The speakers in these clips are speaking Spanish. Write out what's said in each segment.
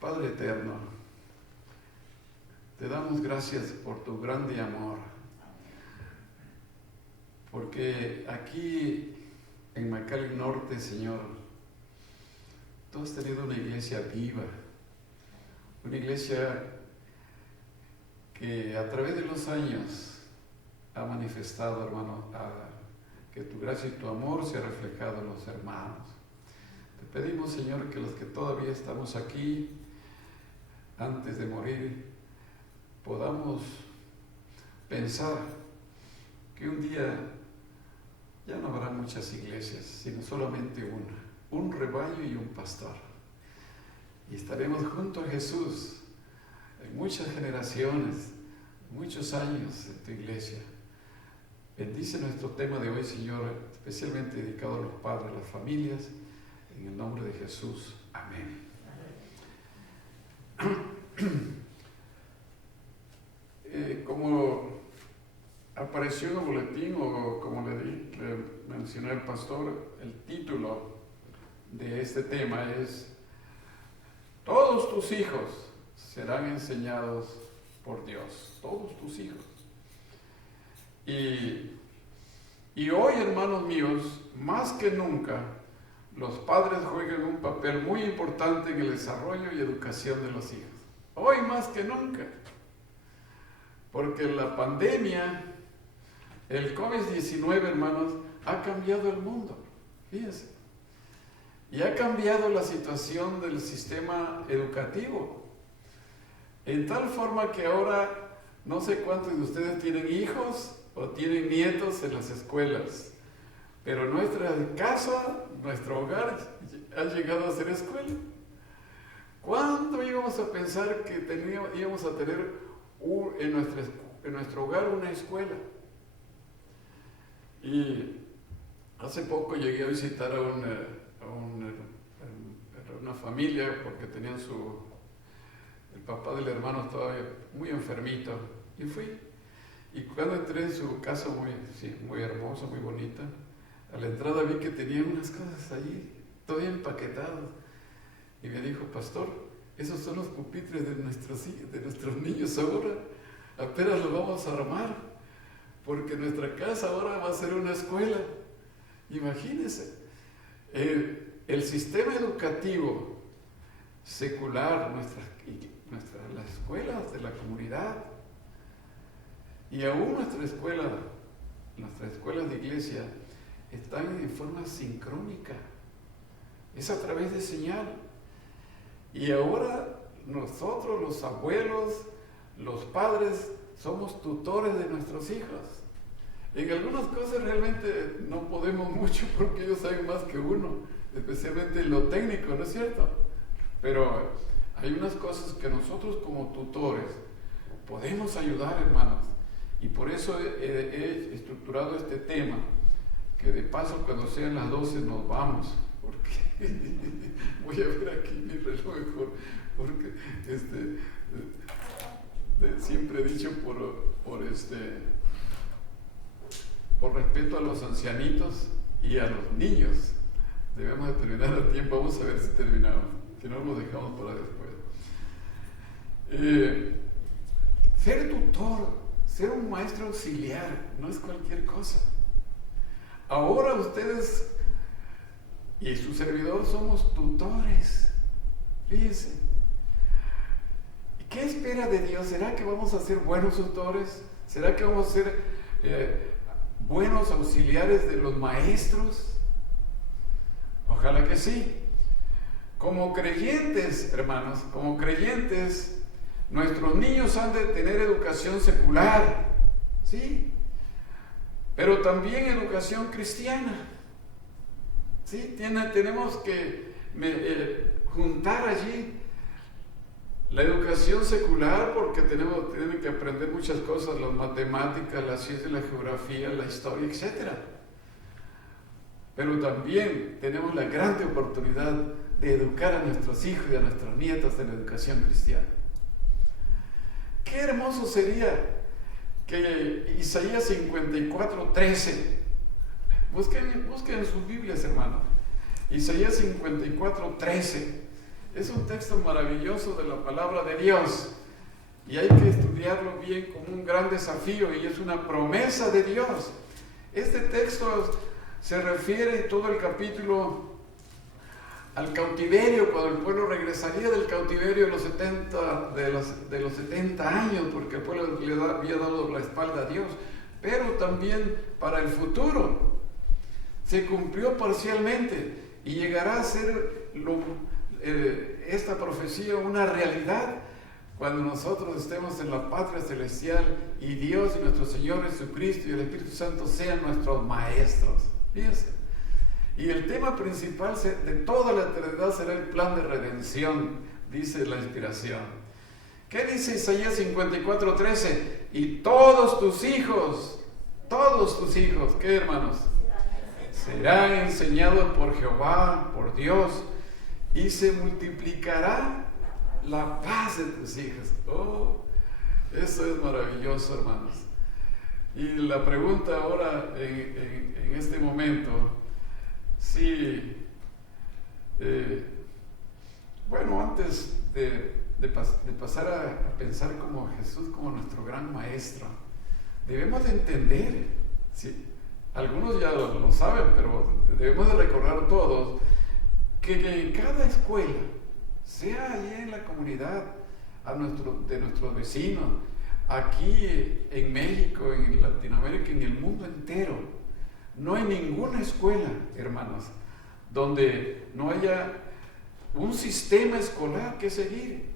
Padre eterno, te damos gracias por tu grande amor, porque aquí en McAllen Norte, Señor, tú has tenido una iglesia viva, una iglesia que a través de los años ha manifestado, hermano, que tu gracia y tu amor se ha reflejado en los hermanos. Te pedimos, Señor, que los que todavía estamos aquí, antes de morir, podamos pensar que un día ya no habrá muchas iglesias, sino solamente una, un rebaño y un pastor. Y estaremos junto a Jesús en muchas generaciones, muchos años en tu iglesia. Bendice nuestro tema de hoy, Señor, especialmente dedicado a los padres, a las familias, en el nombre de Jesús. Amén. Como apareció en el boletín, o como le mencioné al pastor, el título de este tema es: todos tus hijos serán enseñados por Dios, todos tus hijos. Y hoy, hermanos míos, más que nunca, los padres juegan un papel muy importante en el desarrollo y educación de los hijos. Hoy más que nunca. Porque la pandemia, el COVID-19, hermanos, ha cambiado el mundo. Fíjense. Y ha cambiado la situación del sistema educativo. En tal forma que ahora, no sé cuántos de ustedes tienen hijos o tienen nietos en las escuelas. Pero nuestra casa, nuestro hogar, ha llegado a ser escuela. ¿Cuándo íbamos a pensar que íbamos a tener en nuestro hogar una escuela? Y hace poco llegué a visitar a una familia, porque tenían el papá del hermano estaba muy enfermito, y fui. Y cuando entré en su casa, muy hermosa, muy bonita, a la entrada vi que tenía unas cosas allí, todavía empaquetadas. Y me dijo: pastor, esos son los pupitres de nuestros niños ahora. Apenas los vamos a armar, porque nuestra casa ahora va a ser una escuela. Imagínense, el sistema educativo secular, las escuelas de la comunidad, y aún nuestras escuelas de iglesia, están en forma sincrónica. Es a través de señal. Y ahora nosotros, los abuelos, los padres, somos tutores de nuestros hijos. En algunas cosas realmente no podemos mucho, porque ellos saben más que uno, especialmente en lo técnico, ¿no es cierto? Pero hay unas cosas que nosotros como tutores podemos ayudar, hermanos. Y por eso he estructurado este tema, que de paso cuando sean las 12 nos vamos, porque voy a ver aquí mi reloj mejor, porque siempre he dicho por respeto a los ancianitos y a los niños, debemos de terminar a tiempo. Vamos a ver si terminamos, si no lo dejamos para después. Ser tutor, ser un maestro auxiliar, no es cualquier cosa. Ahora ustedes y su servidor somos tutores. Fíjense. ¿Qué espera de Dios? ¿Será que vamos a ser buenos tutores? ¿Será que vamos a ser buenos auxiliares de los maestros? Ojalá que sí. Como creyentes, hermanos, como creyentes, nuestros niños han de tener educación secular, ¿sí? Pero también educación cristiana, ¿sí? Tenemos que juntar allí La educación secular, porque tienen que aprender muchas cosas, las matemáticas, la ciencia, la geografía, la historia, etc. Pero también tenemos la gran oportunidad de educar a nuestros hijos y a nuestros nietos en la educación cristiana. Qué hermoso sería que Isaías 54:13, busquen en sus Biblias, hermanos. Isaías 54:13 es un texto maravilloso de la palabra de Dios y hay que estudiarlo bien como un gran desafío, y es una promesa de Dios. Este texto se refiere todo el capítulo al cautiverio, cuando el pueblo regresaría del cautiverio de los 70 años, porque el pueblo había dado la espalda a Dios, pero también para el futuro. Se cumplió parcialmente y llegará a ser esta profecía una realidad cuando nosotros estemos en la patria celestial y Dios y nuestro Señor Jesucristo y el Espíritu Santo sean nuestros maestros. Fíjense. Y el tema principal de toda la eternidad será el plan de redención, dice la inspiración. ¿Qué dice Isaías 54:13? Y todos tus hijos, ¿qué, hermanos? Serán enseñados por Jehová, por Dios, y se multiplicará la paz de tus hijos. Oh, eso es maravilloso, hermanos. Y la pregunta ahora, en este momento, sí, bueno, antes de pasar a pensar como Jesús, como nuestro gran maestro, debemos de entender, ¿sí? Algunos ya lo saben, pero debemos de recordar todos, que en cada escuela, sea allí en la comunidad, de nuestros vecinos, aquí en México, en Latinoamérica, en el mundo entero, no hay ninguna escuela, hermanos, donde no haya un sistema escolar que seguir.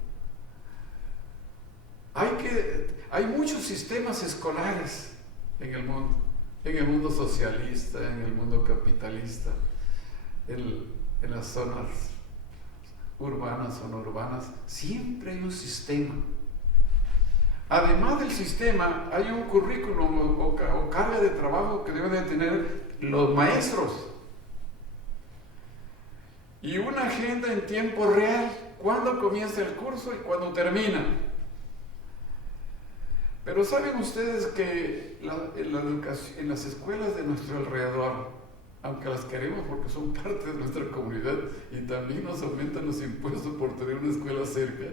Hay muchos sistemas escolares en el mundo socialista, en el mundo capitalista, en las zonas urbanas o no urbanas, siempre hay un sistema. Además del sistema, hay un currículum o carga de trabajo que deben de tener los maestros. Y una agenda en tiempo real, cuándo comienza el curso y cuándo termina. Pero ¿saben ustedes que en las escuelas de nuestro alrededor, aunque las queremos porque son parte de nuestra comunidad y también nos aumentan los impuestos por tener una escuela cerca,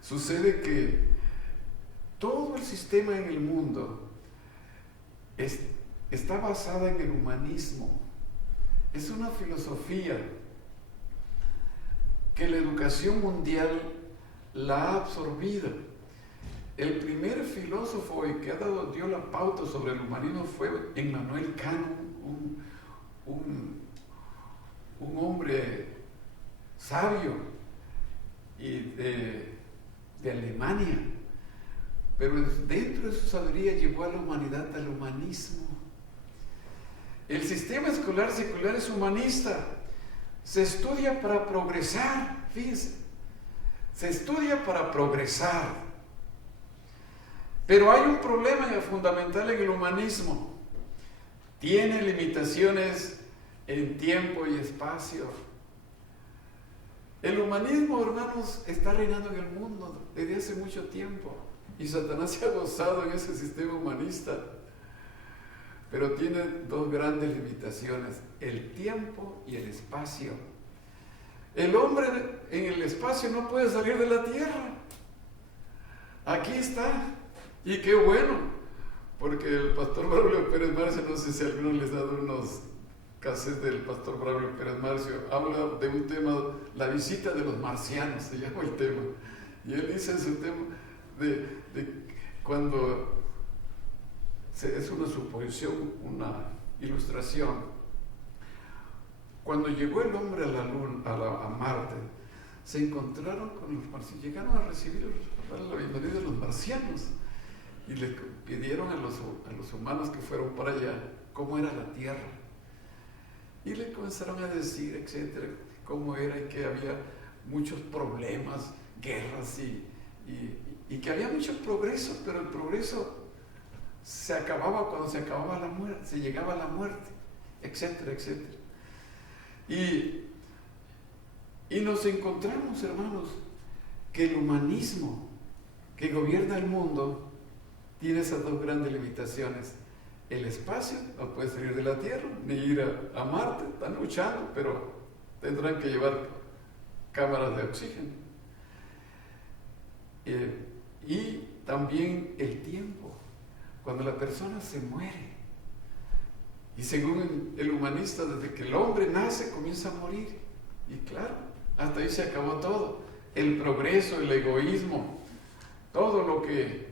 sucede que todo el sistema en el mundo está basada en el humanismo. Es una filosofía que la educación mundial la ha absorbido. El primer filósofo que dio la pauta sobre el humanismo fue Immanuel Kant, un hombre sabio y de Alemania, pero dentro de su sabiduría llevó a la humanidad al humanismo. El sistema escolar secular es humanista, se estudia para progresar, fíjense, se estudia para progresar. Pero hay un problema fundamental en el humanismo. Tiene limitaciones en tiempo y espacio. El humanismo, hermanos, está reinando en el mundo desde hace mucho tiempo. Y Satanás se ha gozado en ese sistema humanista. Pero tiene dos grandes limitaciones: el tiempo y el espacio. El hombre en el espacio no puede salir de la tierra. Aquí está. Y qué bueno, porque el pastor Braulio Pérez Marcio, no sé si alguno les ha dado unos cassettes del pastor Braulio Pérez Marcio, habla de un tema, la visita de los marcianos, se llama el tema. Y él dice en su tema de cuando es una suposición, una ilustración. Cuando llegó el hombre a la luna, a Marte, se encontraron con los marcianos, llegaron a recibir la bienvenida de los marcianos. Y le pidieron a los humanos que fueron para allá cómo era la Tierra. Y le comenzaron a decir, etcétera, cómo era y que había muchos problemas, guerras y que había mucho progreso, pero el progreso se acababa cuando se acababa la muerte, se llegaba a la muerte, etcétera, etcétera. Y nos encontramos, hermanos, que el humanismo que gobierna el mundo tiene esas dos grandes limitaciones. El espacio, no puede salir de la Tierra, ni ir a Marte, están luchando, pero tendrán que llevar cámaras de oxígeno. Y también el tiempo, cuando la persona se muere. Y según el humanista, desde que el hombre nace comienza a morir. Y claro, hasta ahí se acabó todo. El progreso, el egoísmo, todo lo que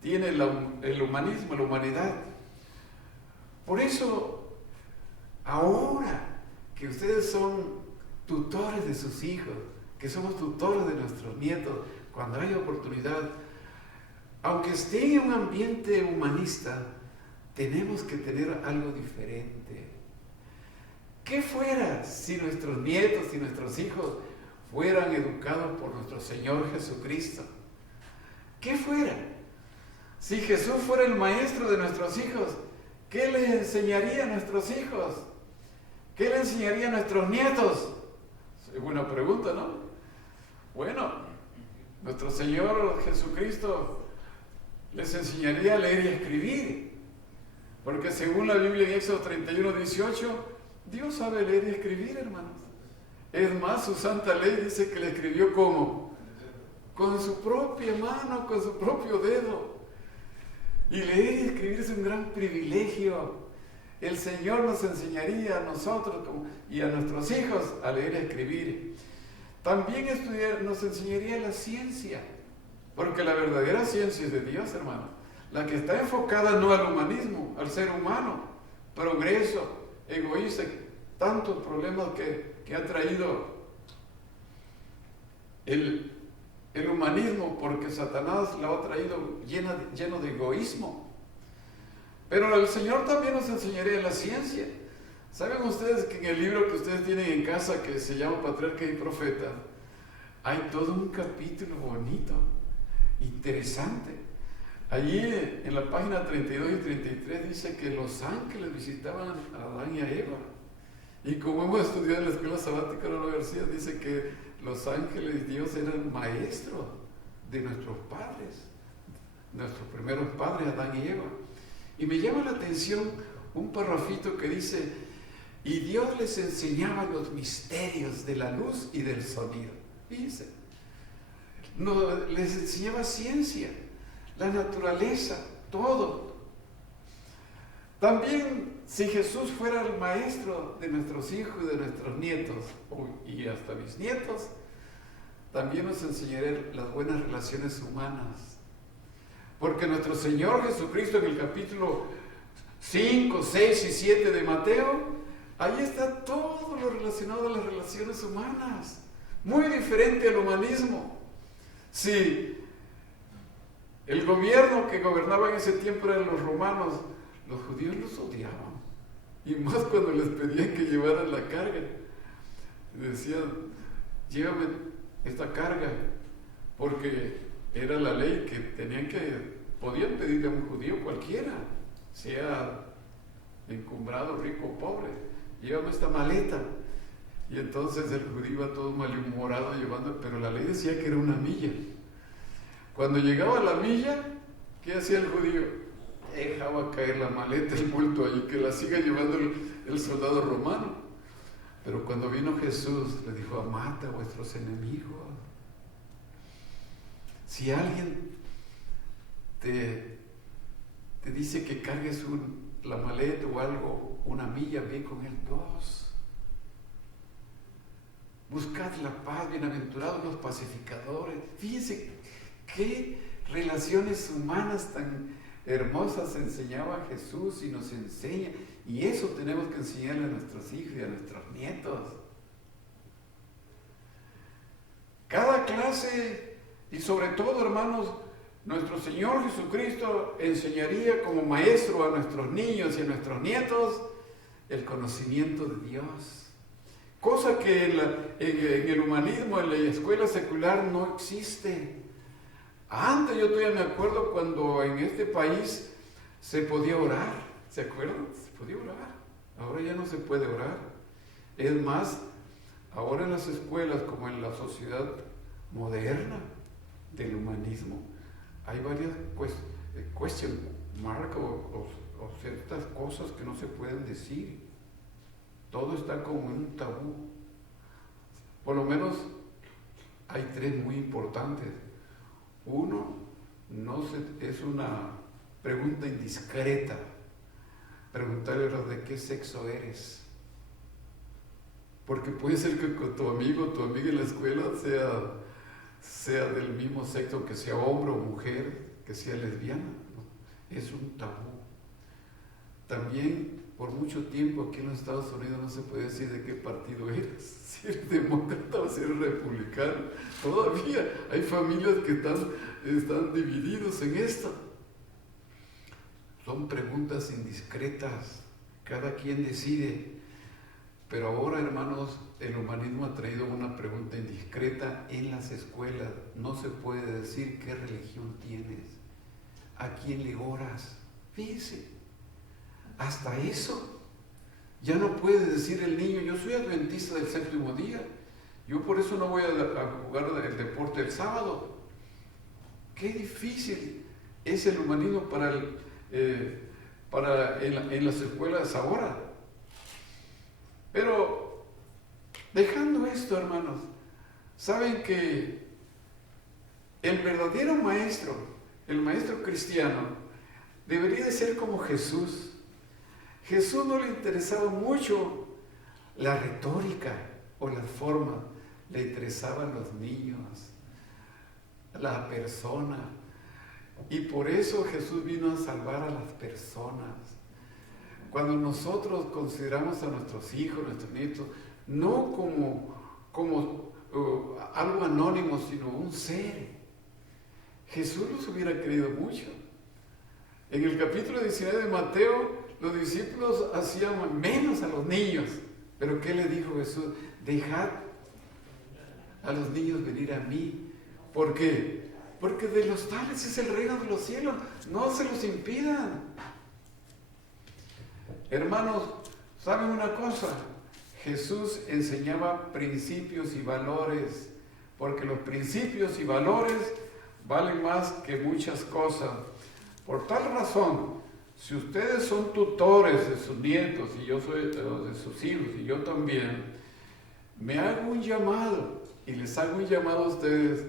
tiene el humanismo, la humanidad. Por eso, ahora que ustedes son tutores de sus hijos, que somos tutores de nuestros nietos, cuando haya oportunidad, aunque esté en un ambiente humanista, tenemos que tener algo diferente. ¿Qué fuera si nuestros nietos y nuestros hijos fueran educados por nuestro Señor Jesucristo? ¿Qué fuera? Si Jesús fuera el maestro de nuestros hijos, ¿qué les enseñaría a nuestros hijos? ¿Qué le enseñaría a nuestros nietos? Es buena pregunta, ¿no? Bueno, nuestro Señor Jesucristo les enseñaría a leer y a escribir. Porque según la Biblia en Éxodo 31:18, Dios sabe leer y escribir, hermanos. Es más, su santa ley dice que le escribió ¿cómo? Con su propia mano, con su propio dedo. Y leer y escribir es un gran privilegio. El Señor nos enseñaría a nosotros y a nuestros hijos a leer y a escribir. También nos enseñaría la ciencia, porque la verdadera ciencia es de Dios, hermano. La que está enfocada no al humanismo, al ser humano, progreso, egoísta, tantos problemas que ha traído el humanismo, porque Satanás la ha traído lleno de egoísmo. Pero el Señor también nos enseñaría la ciencia. ¿Saben ustedes que en el libro que ustedes tienen en casa, que se llama Patriarcas y Profetas, hay todo un capítulo bonito, interesante? Allí en la página 32 y 33 dice que los ángeles visitaban a Adán y a Eva. Y como hemos estudiado en la escuela sabática de la universidad, dice que los ángeles y Dios eran maestros de nuestros padres, nuestros primeros padres, Adán y Eva. Y me llama la atención un parrafito que dice: y Dios les enseñaba los misterios de la luz y del sonido. Fíjense, les enseñaba ciencia, la naturaleza, todo. También, si Jesús fuera el maestro de nuestros hijos y de nuestros nietos, y hasta bisnietos, también nos enseñaría las buenas relaciones humanas. Porque nuestro Señor Jesucristo, en el capítulo 5, 6 y 7 de Mateo, ahí está todo lo relacionado a las relaciones humanas, muy diferente al humanismo. Si el gobierno que gobernaba en ese tiempo eran los romanos, los judíos los odiaban, y más cuando les pedían que llevaran la carga. Decían: llévame esta carga, porque era la ley que podían pedirle a un judío cualquiera, sea encumbrado, rico o pobre: llévame esta maleta. Y entonces el judío iba todo malhumorado llevando, pero la ley decía que era una milla. Cuando llegaba a la milla, ¿qué hacía el judío? Dejaba caer la maleta, el bulto ahí, que la siga llevando el soldado romano. Pero cuando vino Jesús, le dijo: amad a vuestros enemigos. Si alguien te dice que cargues la maleta o algo, una milla, ve con él 2. Buscad la paz, bienaventurados los pacificadores. Fíjense qué relaciones humanas tan hermosas enseñaba Jesús y nos enseña. Y eso tenemos que enseñarle a nuestros hijos y a nuestros nietos. Cada clase, y sobre todo, hermanos, nuestro Señor Jesucristo enseñaría como maestro a nuestros niños y a nuestros nietos el conocimiento de Dios. cosa que en el humanismo, en la escuela secular no existe. Antes yo todavía me acuerdo cuando en este país se podía orar, ¿se acuerdan? Se podía orar, ahora ya no se puede orar. Es más, ahora en las escuelas como en la sociedad moderna del humanismo hay varias question mark o ciertas cosas que no se pueden decir. Todo está como en un tabú. Por lo menos hay tres muy importantes. Uno, es una pregunta indiscreta. Preguntarle de qué sexo eres. Porque puede ser que tu amigo o tu amiga en la escuela sea del mismo sexo, que sea hombre o mujer, que sea lesbiana, ¿no? Es un tabú. También por mucho tiempo aquí en los Estados Unidos no se puede decir de qué partido eres, si eres demócrata o si eres republicano. Todavía hay familias que están divididos en esto. Son preguntas indiscretas, cada quien decide. Pero ahora, hermanos, el humanismo ha traído una pregunta indiscreta en las escuelas. No se puede decir qué religión tienes, a quién le oras. Fíjense, hasta eso. Ya no puede decir el niño, yo soy adventista del séptimo día, yo por eso no voy a jugar el deporte el sábado. Qué difícil es el humanismo en las escuelas ahora. Pero, dejando esto, hermanos, saben que el verdadero maestro, el maestro cristiano, debería de ser como Jesús. Jesús no le interesaba mucho la retórica o las formas, le interesaban los niños, la persona. Y por eso Jesús vino a salvar a las personas. Cuando nosotros consideramos a nuestros hijos, nuestros nietos, no como algo anónimo, sino un ser, Jesús los hubiera querido mucho. En el capítulo 19 de Mateo, los discípulos hacían menos a los niños. Pero ¿qué le dijo Jesús? Dejad a los niños venir a mí. ¿Por qué? Porque de los tales es el reino de los cielos. No se los impidan. Hermanos, ¿saben una cosa? Jesús enseñaba principios y valores, porque los principios y valores valen más que muchas cosas. Por tal razón, si ustedes son tutores de sus nietos, y yo soy de sus hijos, y yo también, me hago un llamado, y les hago un llamado a ustedes,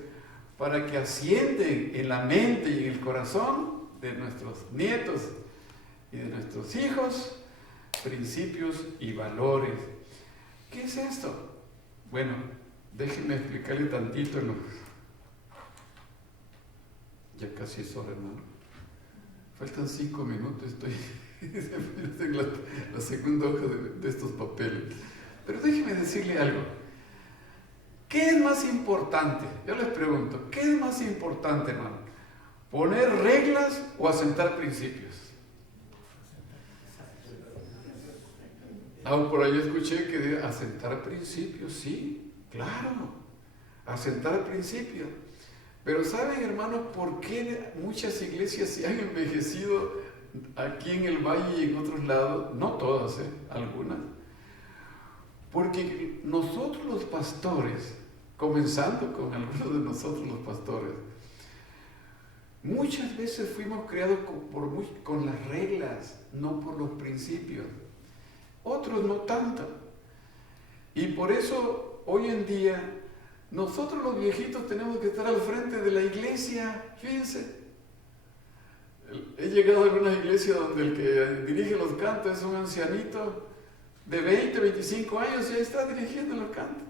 para que ascienden en la mente y en el corazón de nuestros nietos y de nuestros hijos, principios y valores. ¿Qué es esto? Bueno, déjenme explicarle tantito Ya casi es hora, hermano. Faltan 5 minutos, estoy en la segunda hoja de estos papeles. Pero déjenme decirle algo. ¿Qué es más importante? Yo les pregunto, ¿qué es más importante, hermano? ¿Poner reglas o asentar principios? Por ahí escuché que de asentar principios, sí, claro, asentar principios. Pero ¿saben, hermanos, por qué muchas iglesias se han envejecido aquí en el valle y en otros lados? No todas, algunas. Porque nosotros los pastores, comenzando con algunos de nosotros los pastores, muchas veces fuimos creados con las reglas, no por los principios. Otros no tanto. Y por eso hoy en día nosotros los viejitos tenemos que estar al frente de la iglesia. Fíjense, he llegado a algunas iglesias donde el que dirige los cantos es un ancianito de 20, 25 años y ahí está dirigiendo los cantos.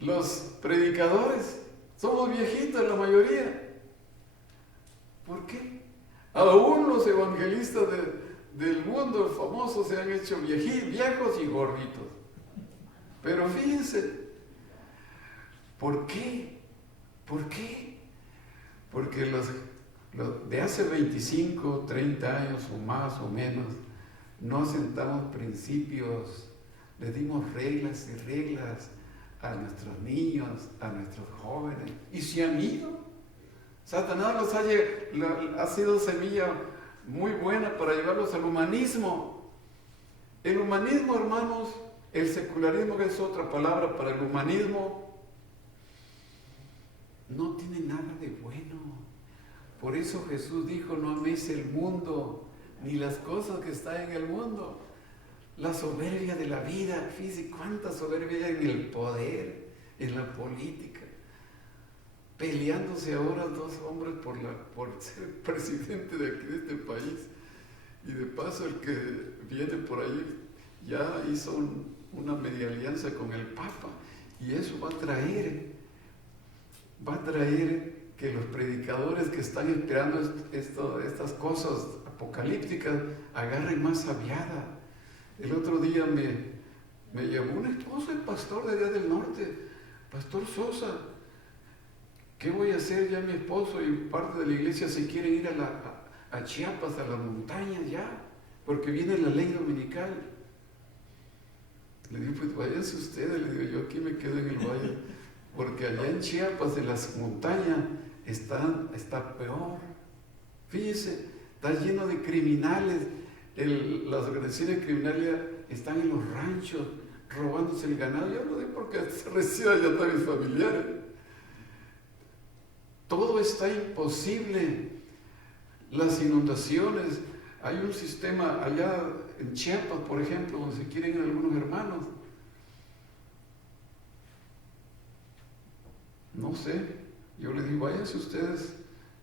Los predicadores somos viejitos la mayoría. ¿Por qué? Aún los evangelistas del mundo famosos se han hecho viejos y gorditos. Pero fíjense, ¿por qué? ¿Por qué? Porque los de hace 25, 30 años o más o menos, no asentamos principios, le dimos reglas y reglas a nuestros niños, a nuestros jóvenes, y se han ido. Satanás ha sido semilla muy buena para llevarlos al humanismo. El humanismo, hermanos, el secularismo, que es otra palabra para el humanismo, no tiene nada de bueno. Por eso Jesús dijo: no améis el mundo, ni las cosas que están en el mundo. La soberbia de la vida, fíjese cuánta soberbia hay en el poder, en la política. Peleándose ahora dos hombres por ser presidente de aquí, de este país. Y de paso el que viene por ahí ya hizo una media alianza con el Papa. Y eso va a traer que los predicadores que están esperando estas cosas apocalípticas agarren más sabiada. El otro día me llamó un esposo, el pastor de allá del norte, Pastor Sosa. ¿Qué voy a hacer? Ya mi esposo y parte de la iglesia se quieren ir a Chiapas, a las montañas ya, porque viene la ley dominical. Le digo: pues váyanse ustedes. Le digo: yo aquí me quedo en el valle, porque allá en Chiapas, en las montañas, está peor. Fíjese, está lleno de criminales. Las organizaciones criminales están en los ranchos robándose el ganado. Yo hablo de porque recién allá están mis familiares. Todo está imposible. Las inundaciones. Hay un sistema allá en Chiapas, por ejemplo, donde se quieren ir algunos hermanos. No sé, yo les digo: váyanse ustedes.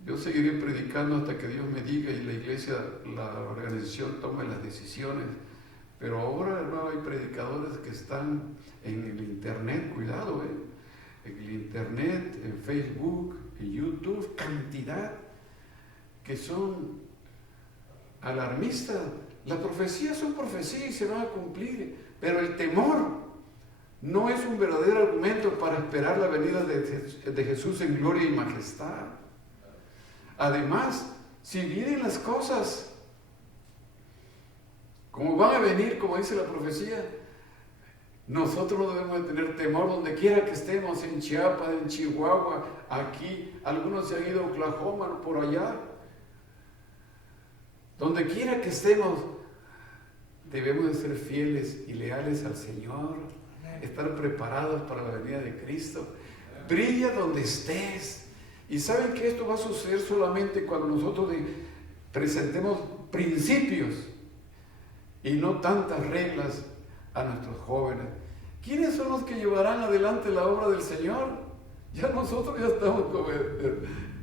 Yo seguiré predicando hasta que Dios me diga y la iglesia, la organización tome las decisiones. Pero ahora, hermano, hay predicadores que están en el internet, cuidado, en el internet, en Facebook, en YouTube, cantidad que son alarmistas. Las profecías son profecías y se van a cumplir, pero el temor no es un verdadero argumento para esperar la venida de Jesús en gloria y majestad. Además, si vienen las cosas como van a venir, como dice la profecía, nosotros no debemos de tener temor donde quiera que estemos, en Chiapas, en Chihuahua, aquí, algunos se han ido a Oklahoma, por allá. Donde quiera que estemos, debemos de ser fieles y leales al Señor, estar preparados para la venida de Cristo. Brilla donde estés. Y saben que esto va a suceder solamente cuando nosotros presentemos principios y no tantas reglas a nuestros jóvenes. ¿Quiénes son los que llevarán adelante la obra del Señor? Ya nosotros ya estamos,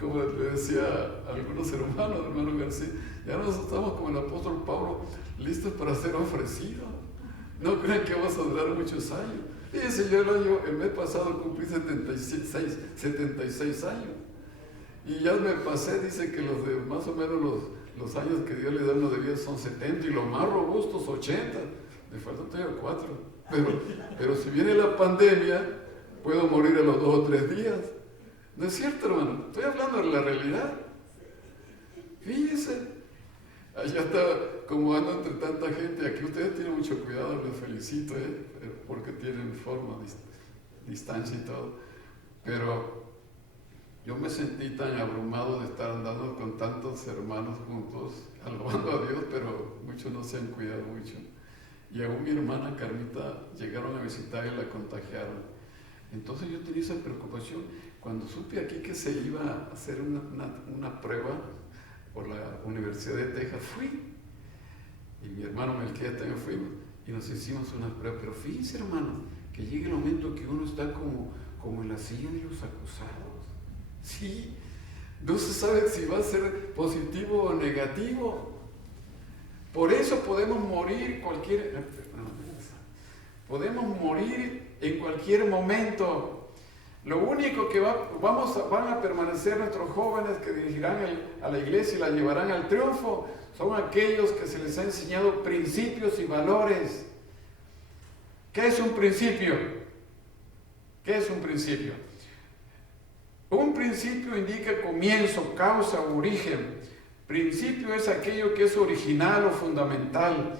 como le decía a algunos hermanos, hermano García, ya nosotros estamos como el apóstol Pablo, listos para ser ofrecidos. No crean que vamos a durar muchos años. Fíjense, yo el mes pasado cumplí 76 años. Y ya me pasé, dice que los de más o menos los años que Dios le da a uno de vida son 70 y los más robustos 80. Me faltan todavía 4. Pero si viene la pandemia, puedo morir a los 2 o 3 días. ¿No es cierto, hermano? Estoy hablando de la realidad. Fíjese, allá está, como ando entre tanta gente, aquí ustedes tienen mucho cuidado, les felicito, porque tienen forma, distancia y todo. Pero yo me sentí tan abrumado de estar andando con tantos hermanos juntos, alabando a Dios, pero muchos no se han cuidado mucho. Y aún mi hermana Carmita llegaron a visitar y la contagiaron. Entonces yo tenía esa preocupación. Cuando supe aquí que se iba a hacer una prueba por la Universidad de Texas, fui. Y mi hermano Melquiades también fuimos. Y nos hicimos unas pruebas. Pero fíjense, hermano, que llegue el momento que uno está como en la silla de los acusados. Sí, no se sabe si va a ser positivo o negativo. Por eso podemos morir en cualquier momento. Lo único que van a permanecer nuestros jóvenes que dirigirán a la iglesia y la llevarán al triunfo son aquellos que se les ha enseñado principios y valores. ¿Qué es un principio? ¿Qué es un principio? Un principio indica comienzo, causa o origen. Principio es aquello que es original o fundamental.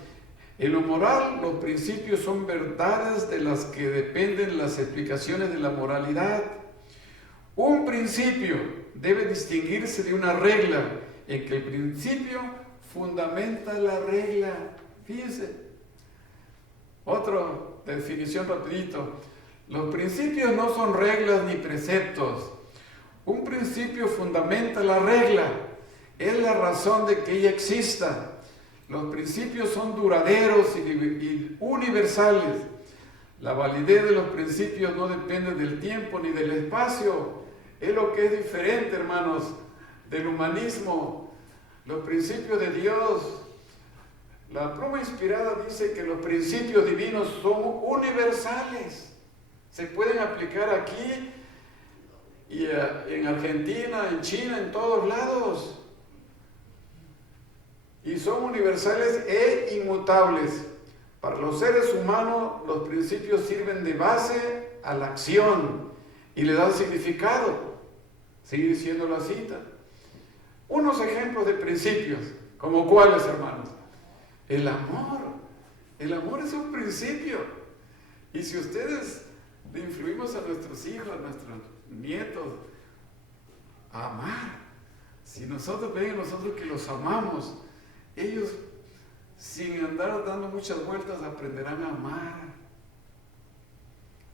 En lo moral, los principios son verdades de las que dependen las explicaciones de la moralidad. Un principio debe distinguirse de una regla, en que el principio fundamenta la regla. Fíjense, otra definición rapidito. Los principios no son reglas ni preceptos. Un principio fundamenta la regla, es la razón de que ella exista. Los principios son duraderos y universales. La validez de los principios no depende del tiempo ni del espacio. Es lo que es diferente, hermanos, del humanismo. Los principios de Dios. La pluma inspirada dice que los principios divinos son universales. Se pueden aplicar aquí y en Argentina, en China, en todos lados. Y son universales e inmutables. Para los seres humanos, los principios sirven de base a la acción y le dan significado. Sigue diciendo la cita. Unos ejemplos de principios, ¿como cuáles, hermanos? El amor. El amor es un principio. Y si ustedes le influimos a nuestros hijos, a nuestros nietos, a amar, si nosotros ven a nosotros que los amamos, ellos, sin andar dando muchas vueltas, aprenderán a amar.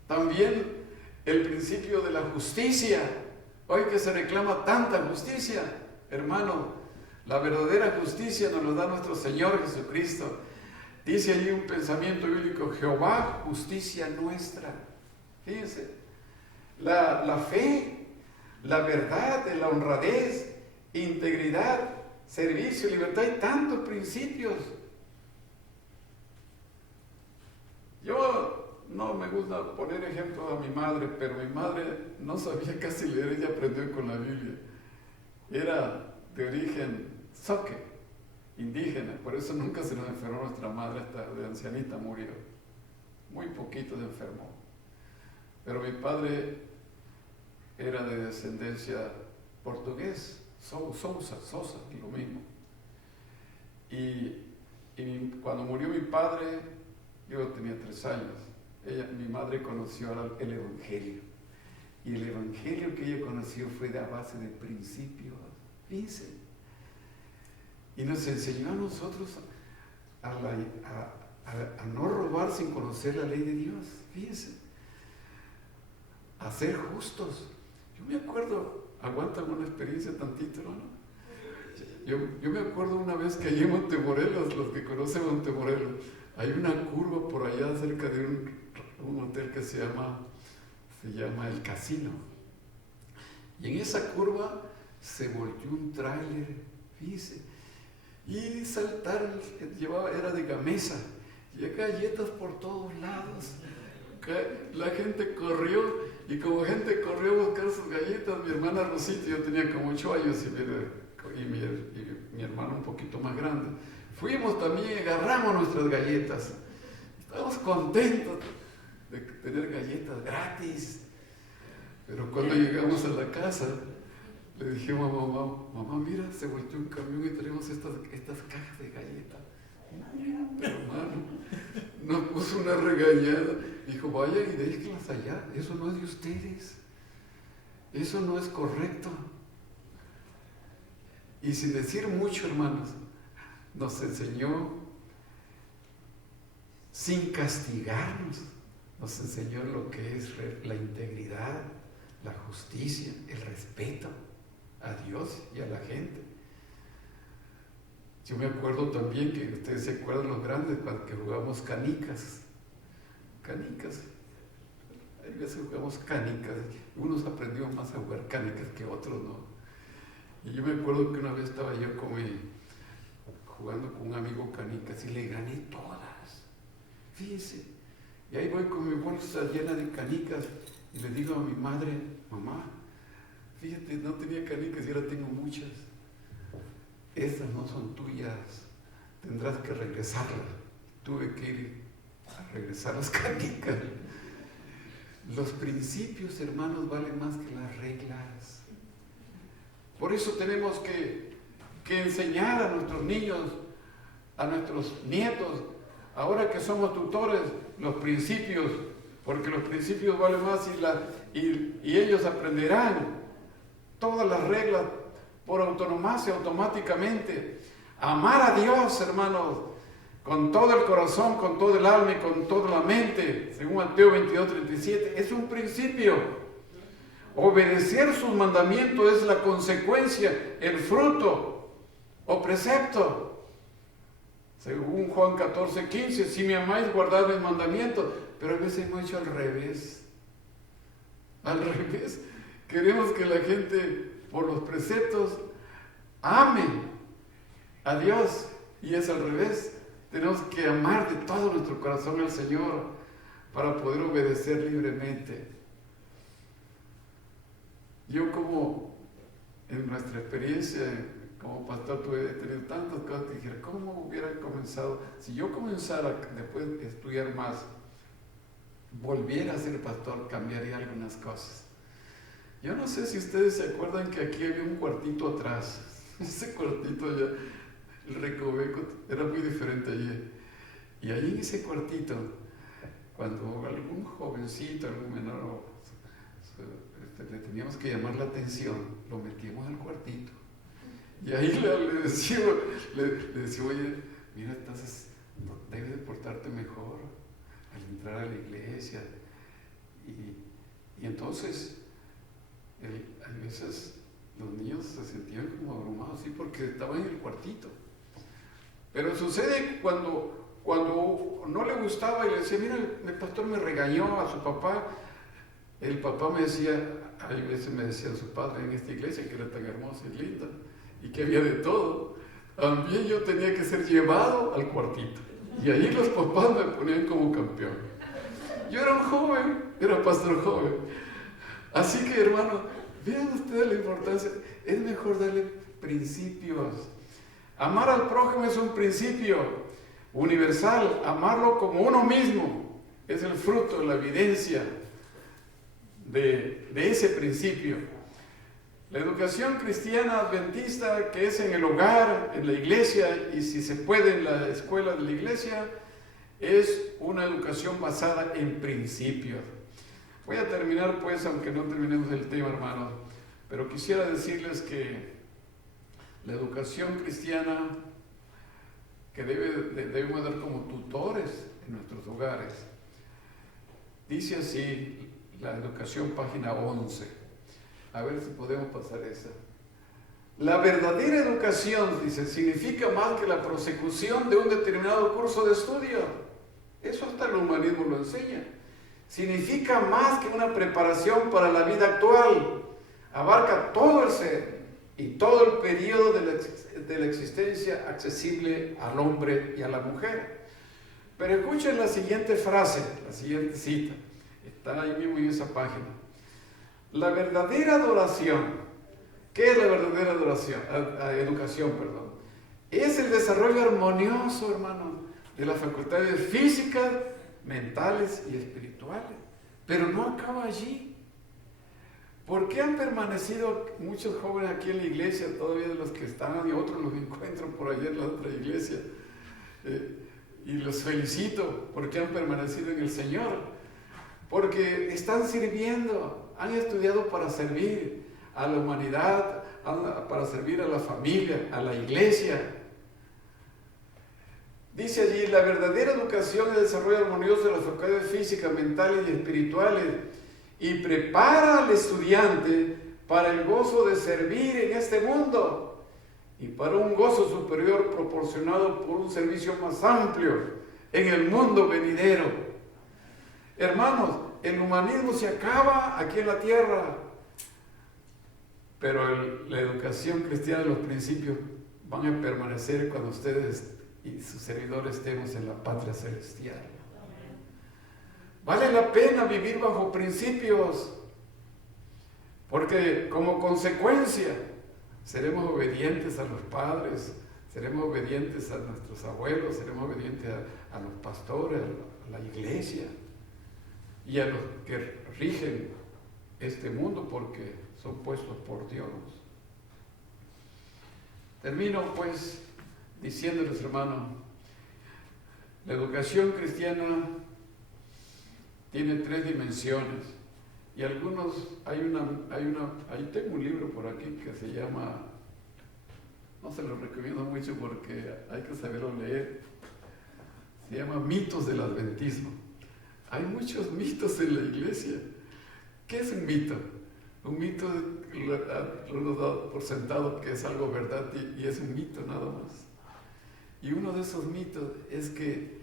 También el principio de la justicia. Hoy que se reclama tanta justicia, hermano, la verdadera justicia nos lo da nuestro Señor Jesucristo. Dice allí un pensamiento bíblico: Jehová, justicia nuestra. Fíjense, la fe, la verdad, la honradez, integridad, servicio, libertad, hay tantos principios. Yo no me gusta poner ejemplo a mi madre, pero mi madre no sabía casi leer, ella aprendió con la Biblia. Era de origen zoque, indígena, por eso nunca se nos enfermó nuestra madre, hasta de ancianita murió. Muy poquito se enfermó. Pero mi padre era de descendencia portugués, Sosa, lo mismo. Y cuando murió mi padre, yo tenía 3 años. Mi madre conoció el Evangelio. Y el Evangelio que ella conoció fue a base de principios. Fíjense. Y nos enseñó a nosotros a no robar sin conocer la ley de Dios. Fíjense. A ser justos. Yo me acuerdo, aguantan una experiencia tantito, ¿no? Yo me acuerdo una vez que allí en Montemorelos, los que conocen Montemorelos, hay una curva por allá cerca de un hotel que se llama El Casino. Y en esa curva se volteó un tráiler, fíjese, y saltaron, era de gamesa, y galletas por todos lados. La gente corrió, y como gente corrió a buscar sus galletas, mi hermana Rosita, yo tenía como 8 años, y mi hermano un poquito más grande, fuimos también y agarramos nuestras galletas. Estábamos contentos de tener galletas gratis. Pero cuando llegamos a la casa, le dijimos a mamá, mira, se volteó un camión y tenemos estas cajas de galletas. Pero hermano, nos puso una regañada. Dijo, vaya y déjenlas allá, eso no es de ustedes. Eso no es correcto. Y sin decir mucho, hermanos, nos enseñó, sin castigarnos, nos enseñó lo que es la integridad, la justicia, el respeto a Dios y a la gente. Yo me acuerdo también que ustedes se acuerdan los grandes cuando que jugamos canicas. Hay veces jugamos canicas. Unos aprendieron más a jugar canicas que otros, ¿no? Y yo me acuerdo que una vez estaba yo jugando con un amigo canicas y le gané todas. Fíjense. Y ahí voy con mi bolsa llena de canicas y le digo a mi madre, mamá, fíjate, no tenía canicas y ahora tengo muchas. Estas no son tuyas, tendrás que regresarlas. Tuve que ir a regresar las canicas. Los principios, hermanos, valen más que las reglas. Por eso tenemos que enseñar a nuestros niños, a nuestros nietos, ahora que somos tutores, los principios, porque los principios valen más y ellos aprenderán todas las reglas por autonomía, automáticamente. Amar a Dios, hermanos, con todo el corazón, con todo el alma y con toda la mente, según Mateo 22:37, es un principio. Obedecer sus mandamientos es la consecuencia, el fruto o precepto. Según Juan 14:15, si me amáis, guardad mis mandamientos. Pero a veces hemos hecho al revés. Al revés. Queremos que la gente, por los preceptos, ame a Dios. Y es al revés. Tenemos que amar de todo nuestro corazón al Señor para poder obedecer libremente. Yo, como en nuestra experiencia como pastor, he tenido tantas cosas que dije, ¿cómo hubiera comenzado? Si yo comenzara después de estudiar más, volviera a ser pastor, cambiaría algunas cosas. Yo no sé si ustedes se acuerdan que aquí había un cuartito atrás. Ese cuartito allá, el recoveco, era muy diferente allí. Y ahí en ese cuartito, cuando algún jovencito, algún menor, le teníamos que llamar la atención, lo metíamos al cuartito. Y ahí le decía, oye, mira, entonces debes de portarte mejor al entrar a la iglesia. Y entonces, a veces los niños se sentían como abrumados, sí, porque estaban en el cuartito. Pero sucede cuando no le gustaba y le decía, mira, el pastor me regañó a su papá. El papá me decía, a veces me decía su padre en esta iglesia que era tan hermosa y linda y que había de todo, también yo tenía que ser llevado al cuartito. Y ahí los papás me ponían como campeón. Yo era un joven, era pastor joven. Así que, hermano, vean ustedes la importancia. Es mejor darle principios. Amar al prójimo es un principio universal. Amarlo como uno mismo es el fruto, la evidencia de ese principio. La educación cristiana adventista, que es en el hogar, en la iglesia y si se puede en la escuela de la iglesia, es una educación basada en principios. Voy a terminar pues, aunque no terminemos el tema, hermanos, pero quisiera decirles que la educación cristiana que debemos dar como tutores en nuestros hogares, dice así la educación, página 11. A ver si podemos pasar esa. La verdadera educación, dice, significa más que la prosecución de un determinado curso de estudio. Eso hasta el humanismo lo enseña. Significa más que una preparación para la vida actual. Abarca todo el ser y todo el periodo de la existencia accesible al hombre y a la mujer. Pero escuchen la siguiente frase, la siguiente cita. Está ahí mismo en esa página. La verdadera adoración, ¿qué es la verdadera adoración? Educación, perdón. Es el desarrollo armonioso, hermanos, de las facultades físicas, mentales y espirituales. Pero no acaba allí. ¿Por qué han permanecido muchos jóvenes aquí en la iglesia, todavía de los que están, y otros los encuentro por allá en la otra iglesia? Y los felicito porque han permanecido en el Señor. Porque están sirviendo. Han estudiado para servir a la humanidad, para servir a la familia, a la iglesia. Dice allí, la verdadera educación es el desarrollo armonioso de las facultades físicas, mentales y espirituales y prepara al estudiante para el gozo de servir en este mundo y para un gozo superior proporcionado por un servicio más amplio en el mundo venidero. Hermanos, el humanismo se acaba aquí en la tierra, pero la educación cristiana, los principios van a permanecer cuando ustedes y sus servidores estemos en la patria celestial. Vale la pena vivir bajo principios, porque como consecuencia seremos obedientes a los padres, seremos obedientes a nuestros abuelos, seremos obedientes a los pastores, a la iglesia y a los que rigen este mundo porque son puestos por Dios. Termino pues diciéndoles, hermanos, La educación cristiana tiene 3 dimensiones y algunos, ahí tengo un libro por aquí que se llama, no se lo recomiendo mucho porque hay que saberlo leer, se llama Mitos del Adventismo. Hay muchos mitos en la iglesia. ¿Qué es un mito? Un mito lo da por sentado que es algo verdad y es un mito nada más. Y uno de esos mitos es que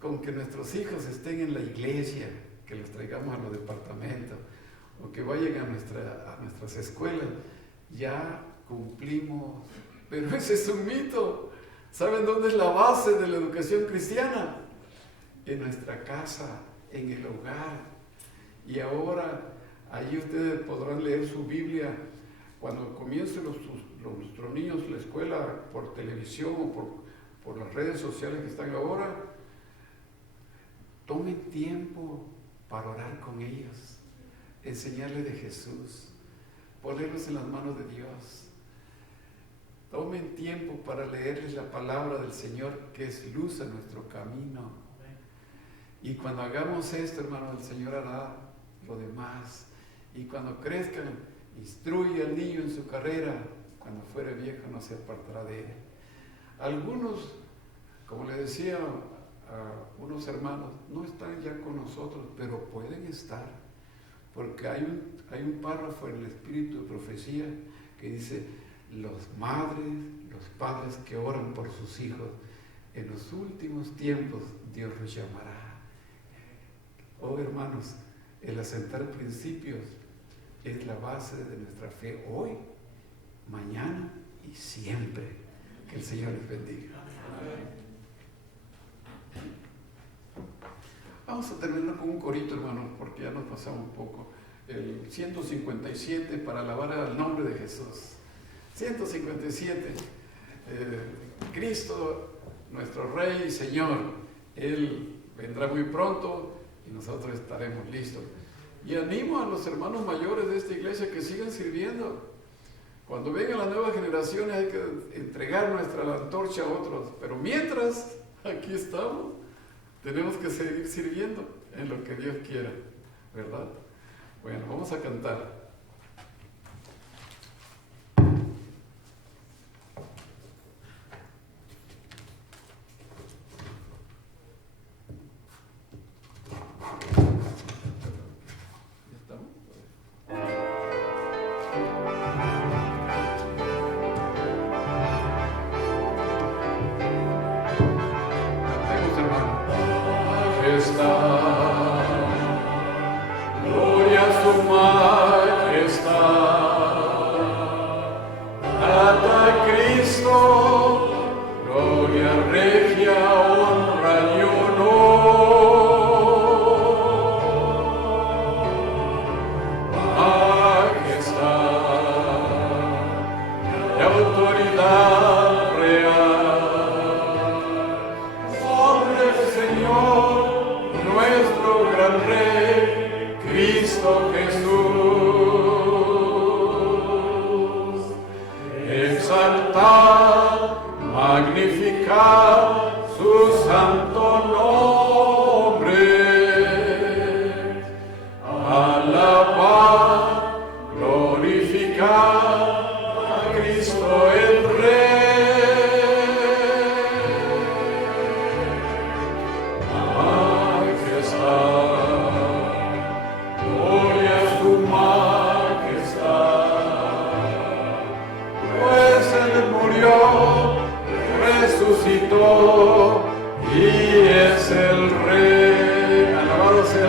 con que nuestros hijos estén en la iglesia, que los traigamos a los departamentos o que vayan a nuestras escuelas, ya cumplimos. Pero ese es un mito. ¿Saben dónde es la base de la educación cristiana? En nuestra casa, en el hogar. Y ahora, allí ustedes podrán leer su Biblia cuando comiencen nuestros niños la escuela por televisión o por las redes sociales que están ahora. Tomen tiempo para orar con ellos, enseñarles de Jesús, ponerlos en las manos de Dios. Tomen tiempo para leerles la palabra del Señor, que es luz a nuestro camino. Y cuando hagamos esto, hermano, el Señor hará lo demás. Y cuando crezcan, instruye al niño en su carrera. Cuando fuere viejo, no se apartará de él. Algunos, como le decía a unos hermanos, no están ya con nosotros, pero pueden estar. Porque hay un párrafo en el Espíritu de Profecía que dice: los madres, los padres que oran por sus hijos, en los últimos tiempos Dios los llamará. Oh hermanos, el asentar principios es la base de nuestra fe hoy, mañana y siempre. Que el Señor les bendiga. Vamos a terminar con un corito, hermanos, porque ya nos pasamos un poco. El 157 para alabar al nombre de Jesús. 157. Cristo, nuestro Rey y Señor, Él vendrá muy pronto y nosotros estaremos listos. Y animo a los hermanos mayores de esta iglesia que sigan sirviendo. Cuando vengan las nuevas generaciones hay que entregar nuestra antorcha a otros, pero mientras aquí estamos, tenemos que seguir sirviendo en lo que Dios quiera, ¿verdad? Bueno, vamos a cantar.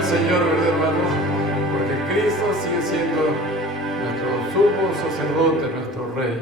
Señor, ¿verdad, hermanos? Porque Cristo sigue siendo nuestro sumo sacerdote, nuestro Rey.